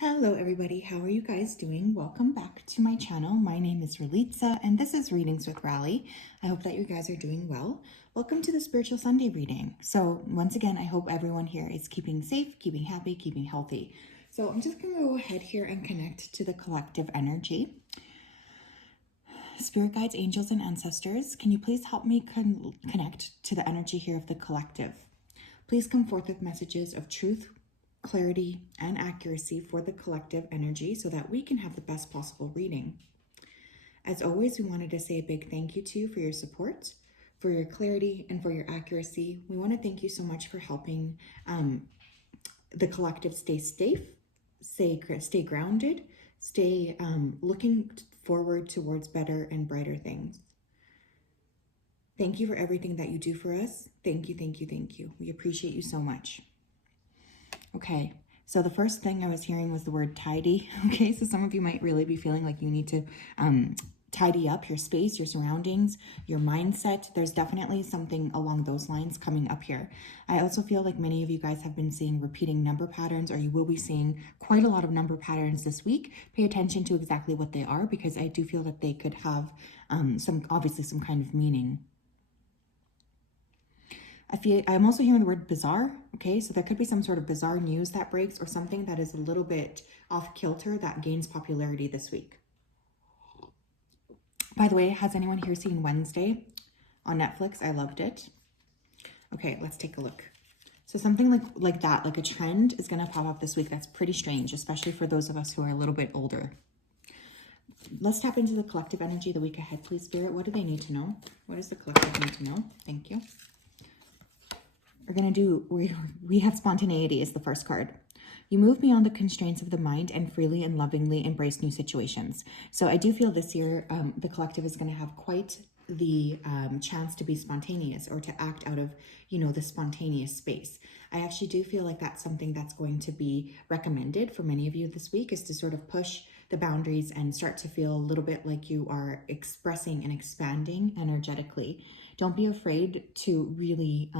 Hello everybody, how are you guys doing? Welcome back to my channel. My name is Ralitza and this is Readings with Rally. I hope that you guys are doing well. Welcome to the Spiritual Sunday reading. So once again, I hope everyone here is keeping safe, keeping happy, keeping healthy. So I'm just going to go ahead here and connect to the collective energy. Spirit guides, angels, and ancestors, can you please help me connect to the energy here of the collective? Please come forth with messages of truth, clarity, and accuracy for the collective energy so that we can have the best possible reading. As always, we wanted to say a big thank you to you for your support, for your clarity, and for your accuracy. We want to thank you so much for helping the collective stay safe, stay grounded, stay looking forward towards better and brighter things. Thank you for everything that you do for us. Thank you, thank you, thank you. We appreciate you so much. Okay, so the first thing I was hearing was the word tidy. Okay, so some of you might really be feeling like you need to tidy up your space, your surroundings, your mindset. There's definitely something along those lines coming up here. I also feel like many of you guys have been seeing repeating number patterns, or you will be seeing quite a lot of number patterns this week. Pay attention to exactly what they are, because I do feel that they could have obviously some kind of meaning. I'm also hearing the word bizarre. Okay, so there could be some sort of bizarre news that breaks, or something that is a little bit off kilter that gains popularity this week. By the way, has anyone here seen Wednesday on Netflix? I loved it. Okay, let's take a look. So something like that, like a trend, is going to pop up this week. That's pretty strange, especially for those of us who are a little bit older. Let's tap into the collective energy the week ahead, please, Spirit. What do they need to know? What does the collective need to know? Thank you. We're going to do, we have spontaneity as the first card. You move beyond the constraints of the mind and freely and lovingly embrace new situations. So I do feel this year the collective is going to have quite the chance to be spontaneous, or to act out of, the spontaneous space. I actually do feel like that's something that's going to be recommended for many of you this week, is to sort of push the boundaries and start to feel a little bit like you are expressing and expanding energetically. Don't be afraid to really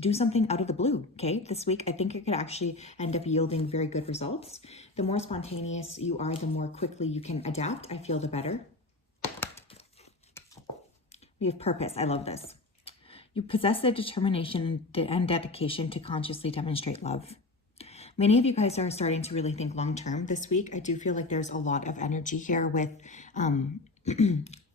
do something out of the blue, okay? This week, I think it could actually end up yielding very good results. The more spontaneous you are, the more quickly you can adapt. I feel the better. We have purpose. I love this. You possess the determination and dedication to consciously demonstrate love. Many of you guys are starting to really think long-term this week. I do feel like there's a lot of energy here with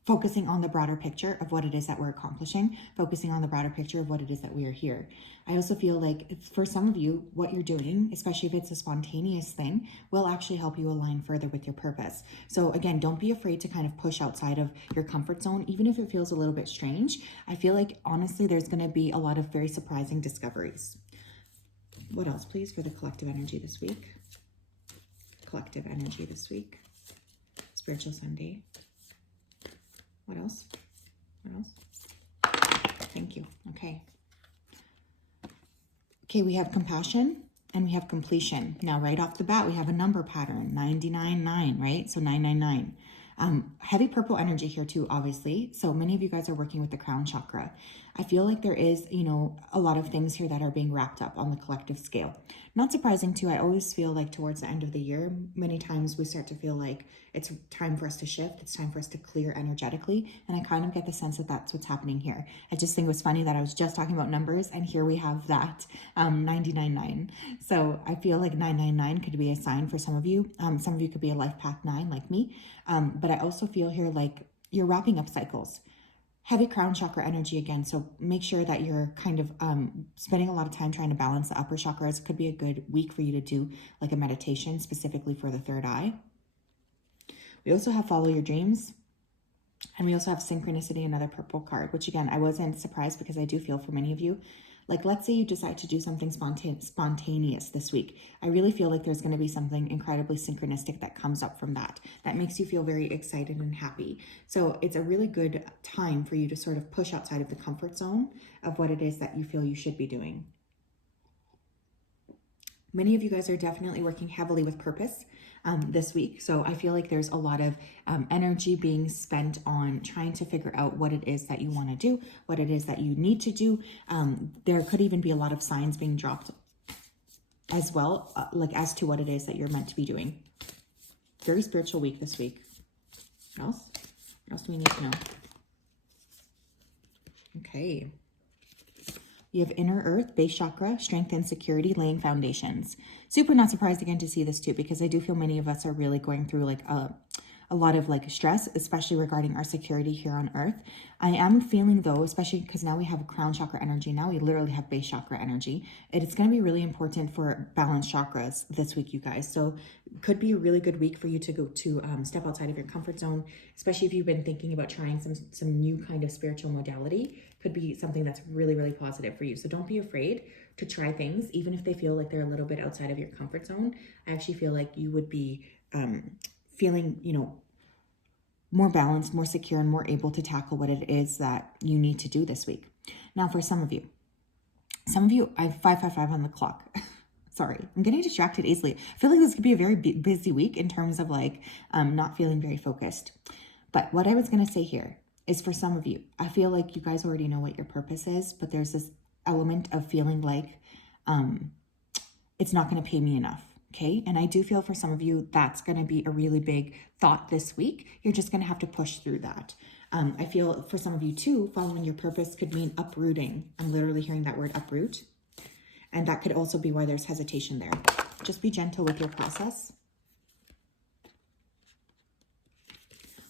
focusing on the broader picture of what it is that we're accomplishing, focusing on the broader picture of what it is that we are here. I also feel like for some of you, what you're doing, especially if it's a spontaneous thing, will actually help you align further with your purpose. So again, don't be afraid to kind of push outside of your comfort zone, even if it feels a little bit strange. I feel like, honestly, there's going to be a lot of very surprising discoveries. What else, please, for the collective energy this week? Collective energy this week. Spiritual Sunday. What else? What else? Thank you. Okay. Okay, we have compassion and we have completion. Now, right off the bat, we have a number pattern, 999, right? So 999. Heavy purple energy here too, obviously. So many of you guys are working with the crown chakra. I feel like there is, a lot of things here that are being wrapped up on the collective scale. Not surprising too. I always feel like towards the end of the year, many times we start to feel like it's time for us to shift. It's time for us to clear energetically. And I kind of get the sense that that's what's happening here. I just think it was funny that I was just talking about numbers, and here we have that 999. So I feel like 999 could be a sign for some of you. Some of you could be a life path 9 like me. But I also feel here like you're wrapping up cycles. Heavy crown chakra energy again, so make sure that you're kind of spending a lot of time trying to balance the upper chakras. It could be a good week for you to do like a meditation specifically for the third eye. We also have follow your dreams, and we also have synchronicity, another purple card, which again, I wasn't surprised, because I do feel for many of you, like let's say you decide to do something spontaneous this week. I really feel like there's going to be something incredibly synchronistic that comes up from that makes you feel very excited and happy. So it's a really good time for you to sort of push outside of the comfort zone of what it is that you feel you should be doing. Many of you guys are definitely working heavily with purpose this week. So I feel like there's a lot of energy being spent on trying to figure out what it is that you want to do, what it is that you need to do. There could even be a lot of signs being dropped as well, like as to what it is that you're meant to be doing. Very spiritual week this week. What else? What else do we need to know? Okay. We have inner earth, base chakra, strength and security, laying foundations. Super not surprised again to see this too, because I do feel many of us are really going through like a lot of like stress, especially regarding our security here on earth. I am feeling though, especially because now we have crown chakra energy. Now we literally have base chakra energy. It's going to be really important for balanced chakras this week, you guys. So it could be a really good week for you to go to step outside of your comfort zone, especially if you've been thinking about trying some new kind of spiritual modality. Could be something that's really, really positive for you. So don't be afraid to try things, even if they feel like they're a little bit outside of your comfort zone. I actually feel like you would be feeling, you know, more balanced, more secure, and more able to tackle what it is that you need to do this week. Now, for some of you, I have 555 on the clock. Sorry, I'm getting distracted easily. I feel like this could be a very busy week in terms of like not feeling very focused. But what I was going to say here is for some of you, I feel like you guys already know what your purpose is, but there's this element of feeling like it's not going to pay me enough. Okay. And I do feel for some of you, that's going to be a really big thought this week. You're just going to have to push through that. I feel for some of you too, following your purpose could mean uprooting. I'm literally hearing that word uproot. And that could also be why there's hesitation there. Just be gentle with your process.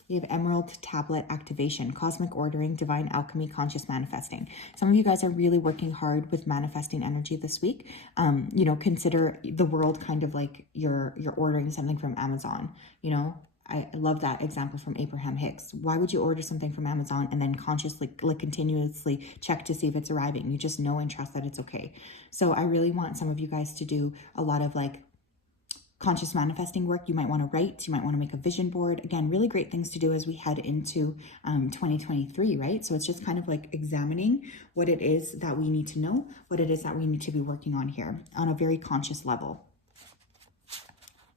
We have Emerald Tablet Activation, Cosmic Ordering, Divine Alchemy, Conscious Manifesting. Some of you guys are really working hard with manifesting energy this week. You know, consider the world kind of like you're ordering something from Amazon. You know, I love that example from Abraham Hicks. Why would you order something from Amazon and then consciously, like continuously check to see if it's arriving? You just know and trust that it's okay. So I really want some of you guys to do a lot of like conscious manifesting work. You might want to write, you might want to make a vision board. Again, really great things to do as we head into 2023, right? So it's just kind of like examining what it is that we need to know, what it is that we need to be working on here on a very conscious level.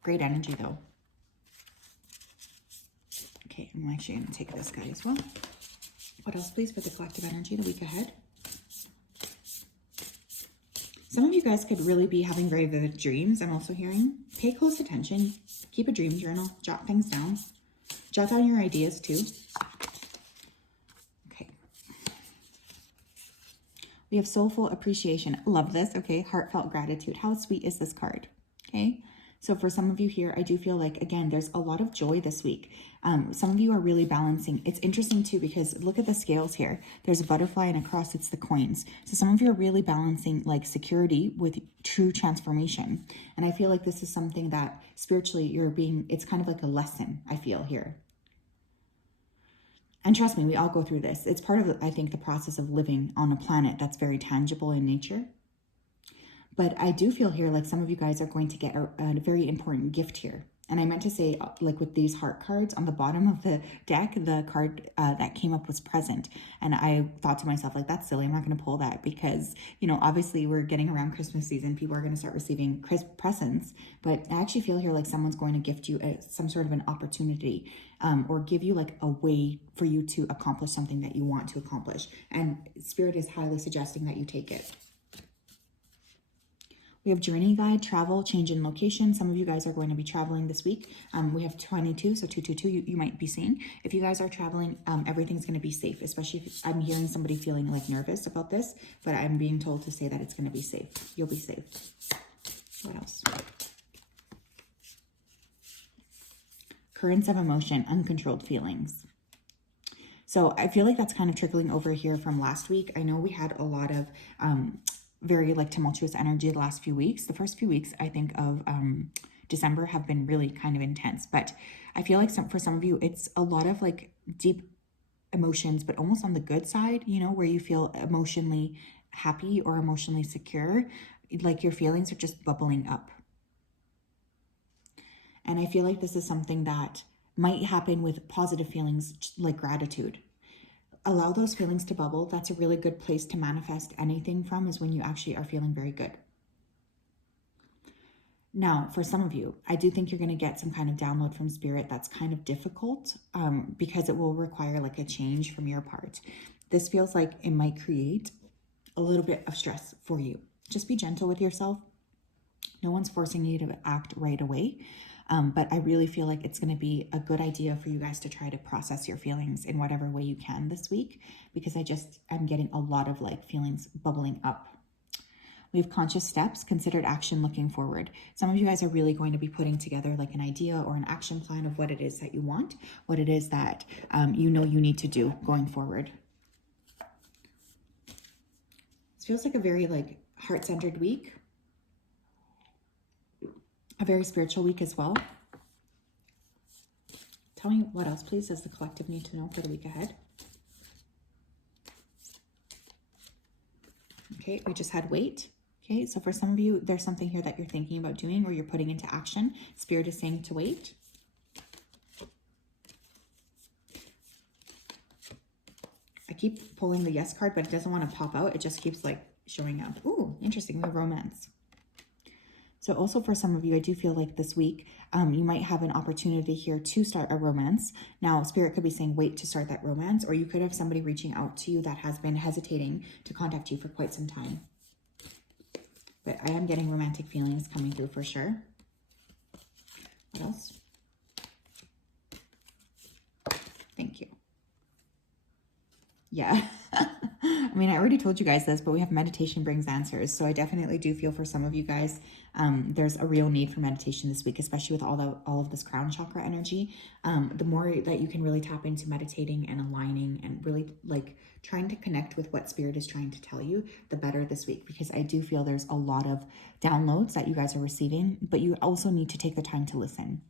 Great energy though. Okay, I'm actually going to take this guy as well. What else, please, for the collective energy the week ahead? Some of you guys could really be having very vivid dreams. I'm also hearing. Pay close attention. Keep a dream journal. Jot things down. Jot down your ideas too. Okay. We have Soulful Appreciation. Love this. Okay. Heartfelt Gratitude. How sweet is this card? Okay. So for some of you here, I do feel like, again, there's a lot of joy this week. Some of you are really balancing. It's interesting too, because look at the scales here. There's a butterfly and across it's the coins. So some of you are really balancing like security with true transformation. And I feel like this is something that spiritually it's kind of like a lesson, I feel here. And trust me, we all go through this. It's part of, I think, the process of living on a planet that's very tangible in nature. But I do feel here like some of you guys are going to get a very important gift here. And I meant to say, like with these heart cards on the bottom of the deck, the card that came up was present. And I thought to myself, like, that's silly. I'm not going to pull that because, you know, obviously we're getting around Christmas season. People are going to start receiving presents. But I actually feel here like someone's going to gift you some sort of an opportunity or give you like a way for you to accomplish something that you want to accomplish. And Spirit is highly suggesting that you take it. We have journey guide, travel, change in location. Some of you guys are going to be traveling this week. We have 22, so 222 you might be seeing. If you guys are traveling, everything's going to be safe, especially if I'm hearing somebody feeling like nervous about this, but I'm being told to say that it's going to be safe. You'll be safe. What else? Currents of emotion, uncontrolled feelings. So I feel like that's kind of trickling over here from last week. I know we had a lot of very like tumultuous energy the last few weeks. The first few weeks, I think, of December have been really kind of intense. But I feel like for some of you, it's a lot of like deep emotions, but almost on the good side, you know, where you feel emotionally happy or emotionally secure. Like your feelings are just bubbling up. And I feel like this is something that might happen with positive feelings like gratitude. Allow those feelings to bubble. That's a really good place to manifest anything from, is when you actually are feeling very good. Now, for some of you, I do think you're going to get some kind of download from Spirit that's kind of difficult because it will require like a change from your part. This feels like it might create a little bit of stress for you. Just be gentle with yourself. No one's forcing you to act right away. But I really feel like it's going to be a good idea for you guys to try to process your feelings in whatever way you can this week, because I'm getting a lot of like feelings bubbling up. We have conscious steps, considered action, looking forward. Some of you guys are really going to be putting together like an idea or an action plan of what it is that you want, what it is that you know you need to do going forward. This feels like a very like heart-centered week. A very spiritual week as well. Tell me what else, please, does the collective need to know for the week ahead? Okay, we just had wait. Okay, so for some of you, there's something here that you're thinking about doing or you're putting into action. Spirit is saying to wait. I keep pulling the yes card, but it doesn't want to pop out. It just keeps like showing up. Ooh, interesting. We have romance. So also for some of you, I do feel like this week, you might have an opportunity here to start a romance. Now, Spirit could be saying, wait to start that romance, or you could have somebody reaching out to you that has been hesitating to contact you for quite some time. But I am getting romantic feelings coming through for sure. What else? Thank you. Yeah. I mean, I already told you guys this, but we have meditation brings answers. So I definitely do feel for some of you guys, there's a real need for meditation this week, especially with all of this crown chakra energy. The more that you can really tap into meditating and aligning and really like trying to connect with what Spirit is trying to tell you, the better this week, because I do feel there's a lot of downloads that you guys are receiving, but you also need to take the time to listen.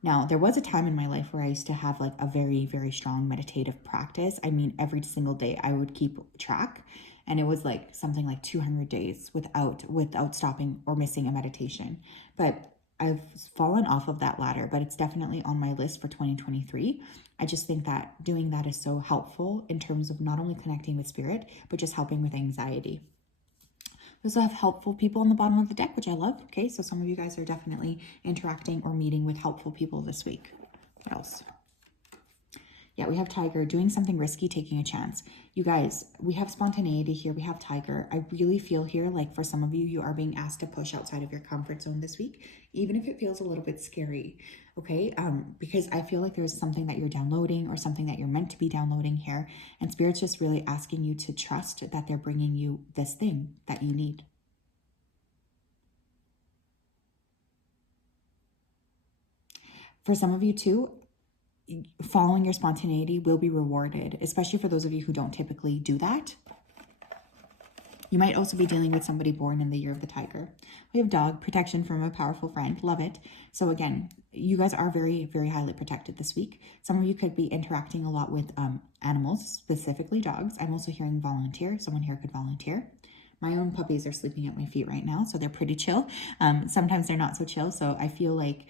Now, there was a time in my life where I used to have like a very, very strong meditative practice. I mean, every single day I would keep track, and it was like something like 200 days without stopping or missing a meditation. But I've fallen off of that ladder, but it's definitely on my list for 2023. I just think that doing that is so helpful in terms of not only connecting with Spirit, but just helping with anxiety. We also have helpful people on the bottom of the deck, which I love. Okay, so some of you guys are definitely interacting or meeting with helpful people this week. What else? Yeah, we have Tiger, doing something risky, taking a chance. You guys, we have spontaneity here. We have Tiger. I really feel here like for some of you, you are being asked to push outside of your comfort zone this week, even if it feels a little bit scary, okay? Because I feel like there's something that you're downloading or something that you're meant to be downloading here, and Spirit's just really asking you to trust that they're bringing you this thing that you need. For some of you too, following your spontaneity will be rewarded, especially for those of you who don't typically do that. You might also be dealing with somebody born in the year of the Tiger. We have dog, protection from a powerful friend. Love it. So again, you guys are very, very highly protected this week. Some of you could be interacting a lot with animals, specifically dogs. I'm also hearing volunteer. Someone here could volunteer. My own puppies are sleeping at my feet right now, so they're pretty chill. Sometimes they're not so chill, so I feel like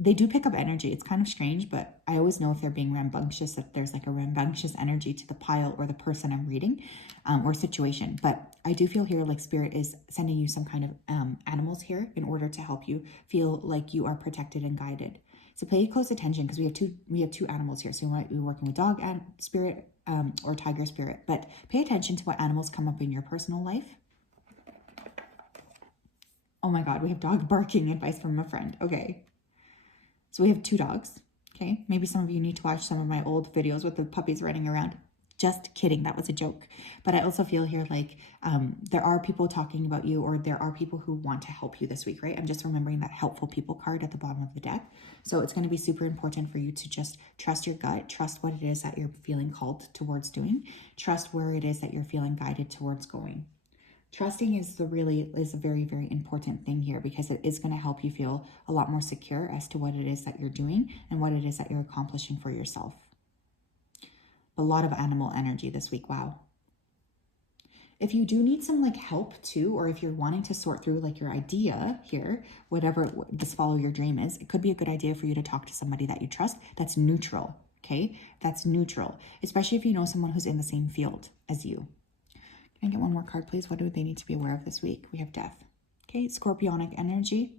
they do pick up energy. It's kind of strange, but I always know if they're being rambunctious, that there's like a rambunctious energy to the pile or the person I'm reading or situation. But I do feel here like Spirit is sending you some kind of animals here in order to help you feel like you are protected and guided. So pay close attention, because we have two animals here. So you might be working with dog and spirit or tiger spirit, but pay attention to what animals come up in your personal life. Oh my God, we have dog barking, advice from a friend. Okay. So we have two dogs, okay? Maybe some of you need to watch some of my old videos with the puppies running around. Just kidding, that was a joke. But I also feel here like there are people talking about you, or there are people who want to help you this week, right? I'm just remembering that helpful people card at the bottom of the deck. So it's going to be super important for you to just trust your gut, trust what it is that you're feeling called towards doing, trust where it is that you're feeling guided towards going. Trusting is a very, very important thing here, because it is going to help you feel a lot more secure as to what it is that you're doing and what it is that you're accomplishing for yourself. A lot of animal energy this week. Wow. If you do need some like help too, or if you're wanting to sort through like your idea here, whatever this follow your dream is, it could be a good idea for you to talk to somebody that you trust that's neutral. Okay. That's neutral, especially if you know someone who's in the same field as you. Can I get one more card, please? What do they need to be aware of this week? We have death. Okay, scorpionic energy.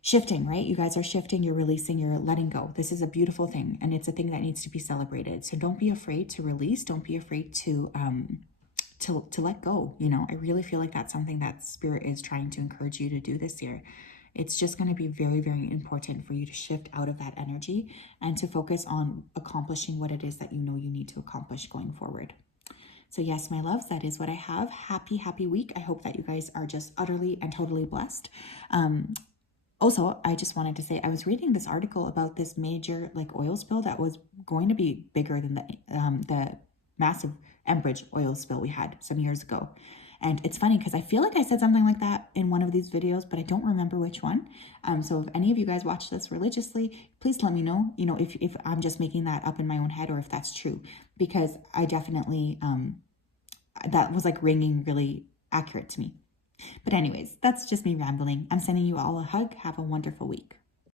Shifting, right? You guys are shifting, you're releasing, you're letting go. This is a beautiful thing, and it's a thing that needs to be celebrated. So don't be afraid to release. Don't be afraid to to let go. You know, I really feel like that's something that Spirit is trying to encourage you to do this year. It's just going to be very, very important for you to shift out of that energy and to focus on accomplishing what it is that you know you need to accomplish going forward. So yes, my loves, that is what I have. Happy week. I hope that you guys are just utterly and totally blessed. Also, I just wanted to say, I was reading this article about this major like oil spill that was going to be bigger than the massive Enbridge oil spill we had some years ago. And it's funny because I feel like I said something like that in one of these videos, but I don't remember which one. So if any of you guys watch this religiously, please let me know, you know, if I'm just making that up in my own head or if that's true, because I definitely, that was like ringing really accurate to me. But anyways, that's just me rambling. I'm sending you all a hug. Have a wonderful week.